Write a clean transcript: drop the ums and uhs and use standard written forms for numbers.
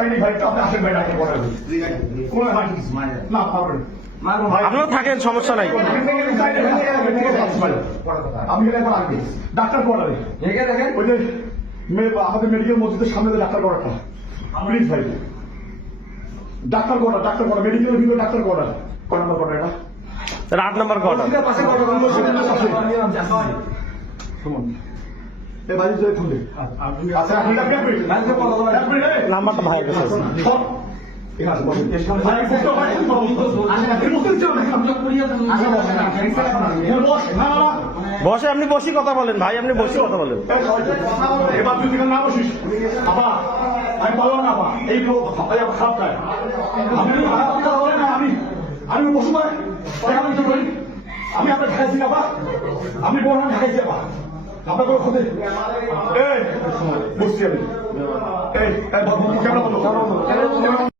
চাইনি ভাই, আপনি আসেন ভাই, ডাক্তার পড়াবেন। কোন ভাই না পারবেন আপনারা থাকেন, সমস্যা নাই। আমি গেলে একবার আসবে ডাক্তার পড়াবে। ওই যে আমাদের মেডিকেল মসজিদের সামনে যে ডাক্তার করাটা, প্লিজ ভাই ডাক্তার করা মেডিকেলের ভিতরে ডাক্তার করা কয় নম্বর করা এটা 8 নম্বর কোয়ার্টার। শুনুন এই বাড়ি যে খুলবে আচ্ছা আপনি নাম্বারটা ভাইয়ের কাছে আছে। বসে আপনি বসি কথা বলেন ভাই, আপনি বসি কথা বলেন। এবার তুই না বসিস আপা, আমি পারবো না আপা, এই খারাপ খায় আমি বসু পারে আমি আপনার ঢাকাইছি আপা, আপনি বললাম ঢাকাইছি আপা, আপনার কোনো ক্ষতি এই বসছি আমি এই